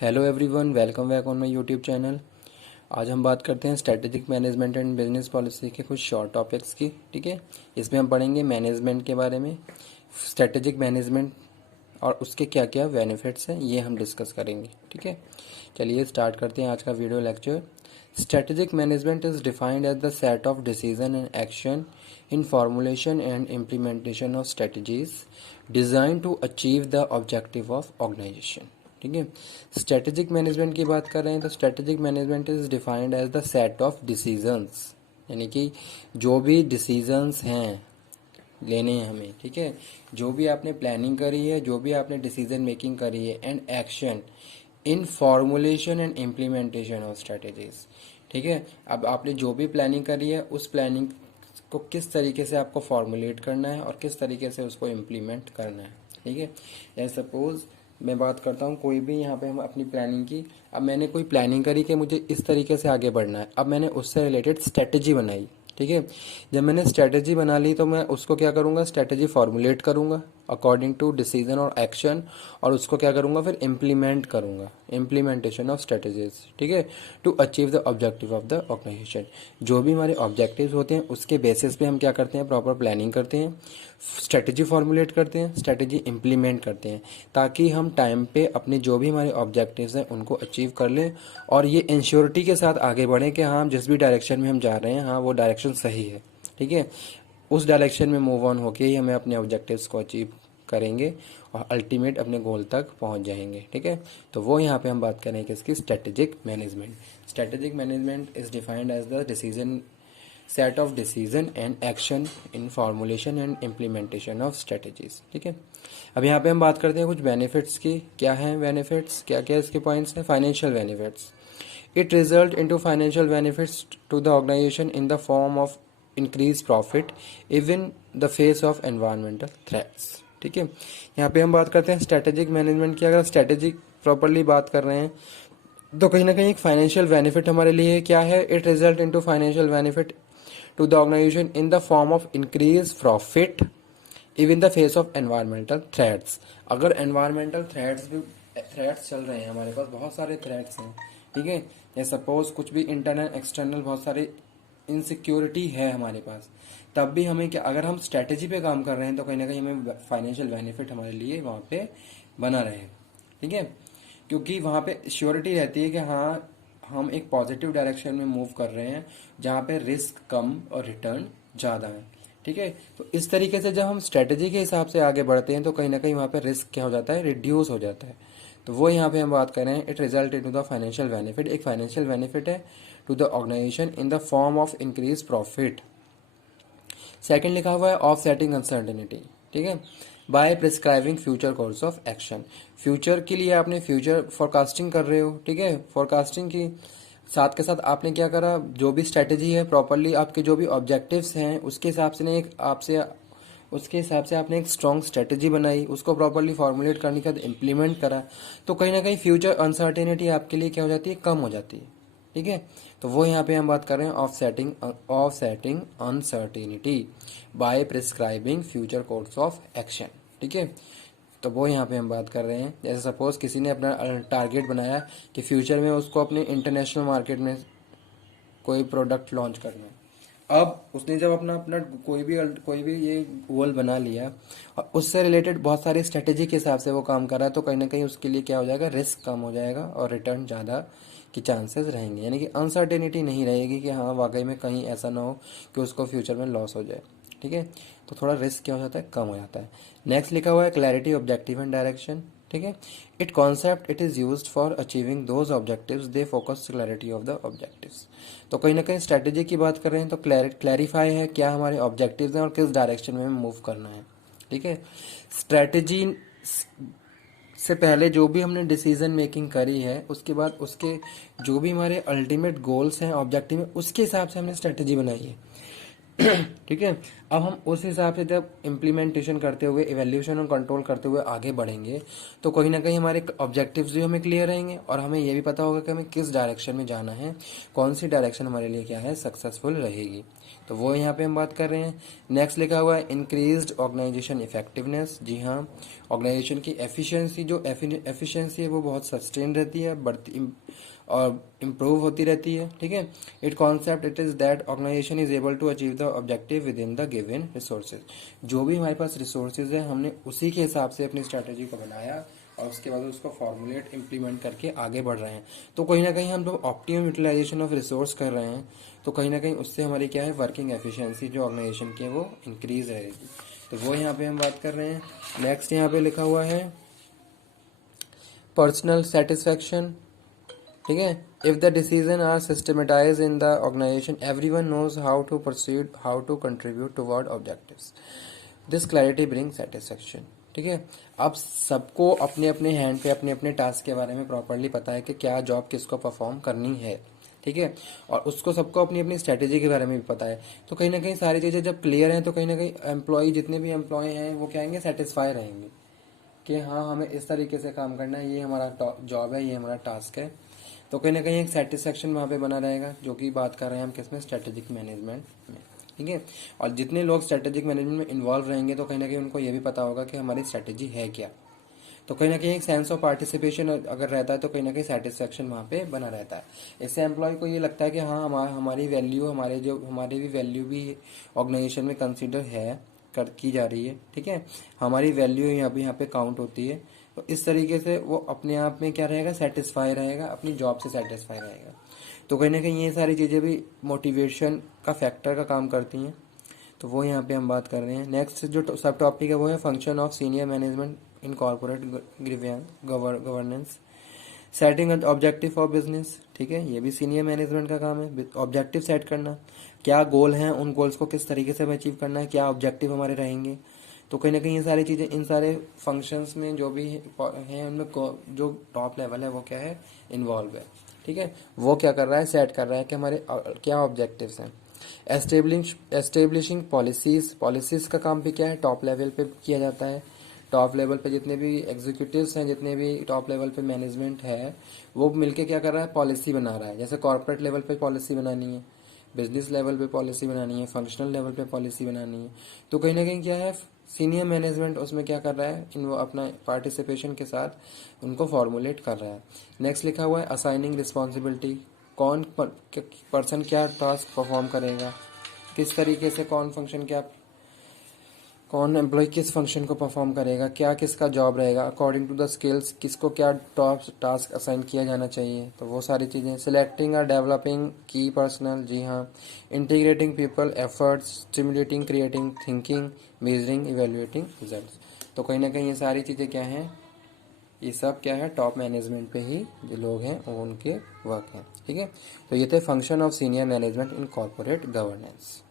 Hello everyone, welcome back on my YouTube channel. आज हम बात करते हैं strategic management and business policy के कुछ शॉर्ट टॉपिक्स की। ठीक है, इसमें हम पढ़ेंगे मैनेजमेंट के बारे में, स्ट्रेटेजिक मैनेजमेंट और उसके क्या क्या बेनिफिट्स हैं, ये हम डिस्कस करेंगे। ठीक है, चलिए स्टार्ट करते हैं आज का video lecture. Strategic management is defined as the set of decision and action in formulation and implementation of strategies design to achieve the objective of organisation. ठीक है, स्ट्रेटेजिक मैनेजमेंट की बात कर रहे हैं तो strategic management is defined as the set of decisions, यानी कि जो भी डिसीजंस हैं लेने हैं हमें। ठीक है, जो भी आपने प्लानिंग करी है, जो भी आपने डिसीजन मेकिंग करी है, and action in formulation and implementation of strategies. ठीक है, अब आपने जो भी प्लानिंग करी है उस प्लानिंग को किस तरीके से आपको फॉर्मुलेट करना है और किस तरीके से उसको इम्प्लीमेंट करना है। ठीक है, जैसे सपोज मैं बात करता हूँ कोई भी, यहाँ पे हम अपनी प्लानिंग की, अब मैंने कोई प्लानिंग करी कि मुझे इस तरीके से आगे बढ़ना है, अब मैंने उससे रिलेटेड स्ट्रेटजी बनाई। ठीक है, जब मैंने स्ट्रेटजी बना ली तो मैं उसको क्या करूँगा, स्ट्रेटजी फॉर्मुलेट करूँगा अकॉर्डिंग टू डिसीजन और एक्शन, और उसको क्या करूँगा फिर इम्प्लीमेंट करूँगा, इम्प्लीमेंटेशन ऑफ स्ट्रेटजीज। ठीक है, to achieve the objective of the organisation. जो भी हमारे ऑब्जेक्टिव्स होते हैं उसके बेसिस पे हम क्या करते हैं, प्रॉपर प्लानिंग करते हैं, स्ट्रेटजी फॉर्मुलेट करते हैं, स्ट्रेटजी इम्प्लीमेंट करते हैं, ताकि हम टाइम पे अपने जो भी हमारे ऑब्जेक्टिव्स हैं उनको अचीव कर लें और ये इंश्योरिटी के साथ आगे बढ़ें कि हाँ, जिस भी डायरेक्शन में हम जा रहे हैं हाँ वो डायरेक्शन सही है। ठीक है, उस डायरेक्शन में मूव ऑन होके ही हमें अपने ऑब्जेक्टिव्स को अचीव करेंगे और अल्टीमेट अपने गोल तक पहुंच जाएंगे। ठीक है, तो वो यहाँ पे हम बात करें किसकी, strategic management. Strategic management is defined as the decision set of decision and action in formulation and implementation of strategies. ठीक है, अब यहाँ पे हम बात करते हैं कुछ बेनिफिट्स की। क्या हैं बेनिफिट्स, क्या क्या इसके पॉइंट्स हैं। Financial benefits, it result into financial benefits to the organisation in the form of increase profit even the face of environmental threats. ठीक है, यहाँ पे हम बात करते हैं स्ट्रेटेजिक मैनेजमेंट की। अगर स्ट्रेटेजिक प्रॉपरली बात कर रहे हैं तो कहीं ना कहीं एक फाइनेंशियल बेनिफिट हमारे लिए क्या है, it result into financial benefit to the organization in the form of increased profit even the face of environmental threats। अगर environmental threats चल रहे हैं, हमारे पास बहुत सारे threats हैं। ठीक है, या सपोज कुछ भी इंटरनल एक्सटर्नल बहुत सारे इनसिक्योरिटी है हमारे पास, तब भी हमें क्या, अगर हम स्ट्रेटेजी पे काम कर रहे हैं तो कहीं ना कहीं हमें फाइनेंशियल बेनिफिट हमारे लिए वहाँ पे बना रहे। ठीक है, क्योंकि वहाँ पे श्योरिटी रहती है कि हाँ हम एक पॉजिटिव डायरेक्शन में मूव कर रहे हैं जहाँ पे रिस्क कम और रिटर्न ज़्यादा है। ठीक है, तो इस तरीके से जब हम स्ट्रेटजी के हिसाब से आगे बढ़ते हैं तो कहीं ना कहीं वहाँ पे रिस्क क्या हो जाता है, रिड्यूस हो जाता है। तो वो यहाँ पे हम बात कर रहे हैं, it result into the financial benefit. एक फाइनेंशियल बेनिफिट है to the organisation in the form of increase profit. Second लिखा हुआ है ऑफ सेटिंग अनसर्टेनिटी। ठीक है, by prescribing future course of action. Future के लिए आपने फ्यूचर फोरकास्टिंग कर रहे हो। ठीक है, फोरकास्टिंग की साथ के साथ आपने क्या करा, जो भी स्ट्रेटेजी है प्रॉपरली आपके जो भी ऑब्जेक्टिव्स हैं उसके हिसाब से ने एक आपसे उसके हिसाब से आपने एक स्ट्रॉन्ग स्ट्रेटेजी बनाई, उसको प्रॉपरली फॉर्मुलेट करने के बाद इम्प्लीमेंट करा, तो कहीं ना कहीं फ्यूचर अनसर्टेनिटी आपके लिए क्या हो जाती है, कम हो जाती है। ठीक है, तो वो यहाँ पे हम बात कर रहे हैं of setting uncertainty by prescribing future course of action. ठीक है, तो वो यहाँ पे हम बात कर रहे हैं, जैसे सपोज किसी ने अपना टारगेट बनाया कि फ्यूचर में उसको अपने इंटरनेशनल मार्केट में कोई प्रोडक्ट लॉन्च करना है। अब उसने जब अपना अपना कोई भी ये गोल बना लिया और उससे रिलेटेड बहुत सारी स्ट्रेटेजी के हिसाब से वो काम कर रहा है, तो कहीं ना कहीं उसके लिए क्या हो जाएगा, रिस्क कम हो जाएगा और रिटर्न ज़्यादा की चांसेस रहेंगे, यानी कि अनसर्टेनिटी नहीं रहेगी कि हाँ वाकई में कहीं ऐसा ना हो कि उसको फ्यूचर में लॉस हो जाए। ठीक है, तो थोड़ा रिस्क क्या हो जाता है, कम हो जाता है। नेक्स्ट लिखा हुआ है क्लैरिटी ऑब्जेक्टिव एंड डायरेक्शन। ठीक है, it concept it is used for achieving those objectives they focus clarity of the objectives. तो कहीं ना कहीं स्ट्रेटेजी की बात कर रहे हैं तो क्लैरिफाई है क्या हमारे ऑब्जेक्टिव्स हैं और किस डायरेक्शन में मूव करना है। ठीक है, स्ट्रेटेजी से पहले जो भी हमने डिसीजन मेकिंग करी है उसके बाद उसके जो भी हमारे अल्टीमेट गोल्स हैं, ऑब्जेक्टिव है, उसके हिसाब से हमने स्ट्रेटेजी बनाई है। ठीक है, अब हम उस हिसाब से जब इम्प्लीमेंटेशन करते हुए, इवैल्यूएशन और कंट्रोल करते हुए आगे बढ़ेंगे तो कहीं ना कहीं हमारे ऑब्जेक्टिव्स भी हमें क्लियर रहेंगे और हमें ये भी पता होगा कि हमें किस डायरेक्शन में जाना है, कौन सी डायरेक्शन हमारे लिए क्या है, सक्सेसफुल रहेगी। तो वो यहाँ पे हम बात कर रहे हैं। नेक्स्ट लिखा हुआ है इंक्रीज्ड ऑर्गेनाइजेशन इफेक्टिवनेस। जी हाँ, ऑर्गेनाइजेशन की एफिशिएंसी, जो एफिशिएंसी है वो बहुत सस्टेन रहती है, बढ़ती और इम्प्रूव होती रहती है। ठीक है, it concept it is that organisation is able to achieve the objective with in the given resources. जो भी हमारे पास रिसोर्सेज है हमने उसी के हिसाब से अपनी स्ट्रैटेजी को बनाया और उसके बाद उसको फॉर्मुलेट इम्प्लीमेंट करके आगे बढ़ रहे हैं। तो कहीं ना कहीं हम लोग ऑप्टिमम यूटिलाइजेशन ऑफ रिसोर्स कर रहे हैं, तो कहीं ना कहीं उससे हमारी क्या है वर्किंग एफिशिएंसी जो ऑर्गेनाइजेशन की है वो इंक्रीज रहेगी। तो वो यहाँ पे हम बात कर रहे हैं। नेक्स्ट यहाँ पे लिखा हुआ है पर्सनल सेटिस्फैक्शन। ठीक है, if the decision are systematise in the organisation everyone knows how to proceed, how to contribute toward objectives, this clarity bring satisfaction. ठीक है, अब सबको अपने अपने हैंड पे अपने अपने टास्क के बारे में प्रॉपरली पता है कि क्या जॉब किसको परफॉर्म करनी है। ठीक है, और उसको सबको अपनी अपनी स्ट्रैटेजी के बारे में भी पता है। तो कहीं ना कहीं सारी चीज़ें जब क्लियर हैं तो कहीं ना कहीं एम्प्लॉय, जितने भी एम्प्लॉय हैं वो क्या आएंगे, सेटिस्फाई रहेंगे कि हाँ हमें इस तरीके से काम करना है, ये हमारा जॉब है, ये हमारा टास्क है। तो कहीं ना कहीं एक सेटिस्फेक्शन वहाँ पे बना रहेगा, जो कि बात कर रहे हैं हम किसमें, स्ट्रेटेजिक मैनेजमेंट में। ठीक है, और जितने लोग स्ट्रेटेजिक मैनेजमेंट में इन्वॉल्व रहेंगे तो कहीं ना कहीं उनको ये भी पता होगा कि हमारी स्ट्रेटेजी है क्या। तो कहीं ना कहीं एक सेंस ऑफ पार्टिसिपेशन अगर रहता है तो कहीं ना कहीं सेटिस्फेक्शन वहाँ पे बना रहता है। इससे एम्प्लॉय को ये लगता है कि हाँ हमारी वैल्यू, हमारी भी वैल्यू भी ऑर्गेनाइजेशन में कंसिडर है, की जा रही है। ठीक है, हमारी वैल्यू यहाँ पे काउंट होती है। तो इस तरीके से वो अपने आप में क्या रहेगा, सेटिस्फाई रहेगा, अपनी जॉब से सेटिस्फाई रहेगा। तो कहीं ना कहीं ये सारी चीज़ें भी मोटिवेशन का फैक्टर का काम करती हैं। तो वो यहाँ पे हम बात कर रहे हैं। नेक्स्ट जो सब टॉपिक है वो है function of senior management in corporate governance, setting objective for business. ठीक है, ये भी सीनियर मैनेजमेंट का काम है, ऑब्जेक्टिव सेट करना, क्या गोल हैं, उन गोल्स को किस तरीके से हमें अचीव करना है, क्या ऑब्जेक्टिव हमारे रहेंगे। तो कहीं ना कहीं ये सारी चीज़ें इन सारे फंक्शंस में जो भी हैं उनमें जो टॉप लेवल है वो क्या है, इन्वॉल्व है। ठीक है, वो क्या कर रहा है, सेट कर रहा है कि हमारे क्या ऑब्जेक्टिव्स हैं। एस्टेब्लिशिंग पॉलिसीज का काम भी क्या है, टॉप लेवल पे किया जाता है। टॉप लेवल पे जितने भी एग्जीक्यूटिव्स हैं, जितने भी टॉप लेवल पे मैनेजमेंट है, वो मिलके क्या कर रहा है, पॉलिसी बना रहा है। जैसे कॉर्पोरेट लेवल पे पॉलिसी बनानी है, बिजनेस लेवल पे पॉलिसी बनानी है, फंक्शनल लेवल पे पॉलिसी बनानी है। तो कहीं ना कहीं क्या है, सीनियर मैनेजमेंट उसमें क्या कर रहा है, इन वो अपना पार्टिसिपेशन के साथ उनको फॉर्मुलेट कर रहा है। नेक्स्ट लिखा हुआ है असाइनिंग रिस्पॉन्सिबिलिटी, कौन पर्सन क्या टास्क परफॉर्म करेगा, किस तरीके से कौन फंक्शन क्या, कौन एम्प्लॉय किस फंक्शन को परफॉर्म करेगा, क्या किसका जॉब रहेगा, अकॉर्डिंग टू द स्किल्स किसको क्या टॉप टास्क असाइन किया जाना चाहिए। तो वो सारी चीज़ें, सिलेक्टिंग और डेवलपिंग की पर्सनल, जी हाँ, integrating people efforts, stimulating creating thinking, measuring evaluating results. तो कहीं ना कहीं ये सारी चीज़ें क्या हैं, ये सब क्या है, टॉप मैनेजमेंट पे ही जो लोग हैं वो उनके वर्क हैं। ठीक है, तो ये थे function of senior management in corporate governance.